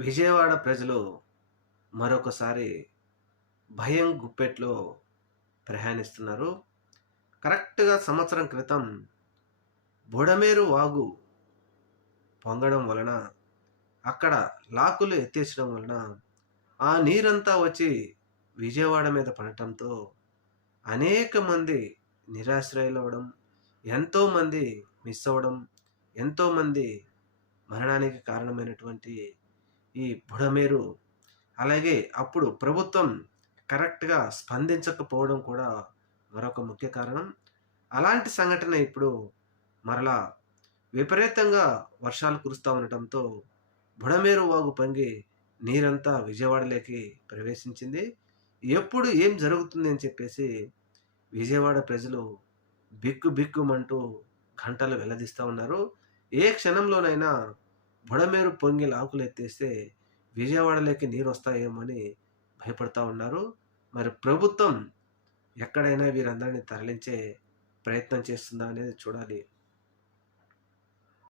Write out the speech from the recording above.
విజయవాడ ప్రజలు మరొకసారి భయం గుప్పెట్లో ప్రయాణిస్తున్నారు. కరెక్ట్‌గా సంవత్సరం క్రితం బుడమేరు వాగు పొంగడం వలన, అక్కడ లాకులు ఎత్తేసడం వలన, ఆ నీరంతా వచ్చి విజయవాడ మీద పడటంతో అనేక మంది నిరాశ్రయులవ్వడం, ఎంతోమంది మిస్ అవ్వడం, ఎంతోమంది మరణానికి కారణమైనటువంటి ఈ బుడమేరు, అలాగే అప్పుడు ప్రభుత్వం కరెక్ట్‌గా స్పందించకపోవడం కూడా మరొక ముఖ్య కారణం. అలాంటి సంఘటన ఇప్పుడు మరలా విపరీతంగా వర్షాలు కురుస్తా ఉండటంతో బుడమేరు వాగు పొంగి నీరంతా విజయవాడలోకి ప్రవేశించింది. ఎప్పుడు ఏం జరుగుతుంది అని చెప్పేసి విజయవాడ ప్రజలు బిక్కుబిక్కుమంటూ గంటలు వెల్లదీస్తా ఉన్నారు. ఏ క్షణంలోనైనా బుడమేరు పొంగి లాకులెత్తేస్తే విజయవాడలోకి నీరొస్తాయేమో అని భయపడతా ఉన్నారు. మరి ప్రభుత్వం ఎక్కడైనా వీరందరిని తరలించే ప్రయత్నం చేస్తుందా అనేది చూడాలి.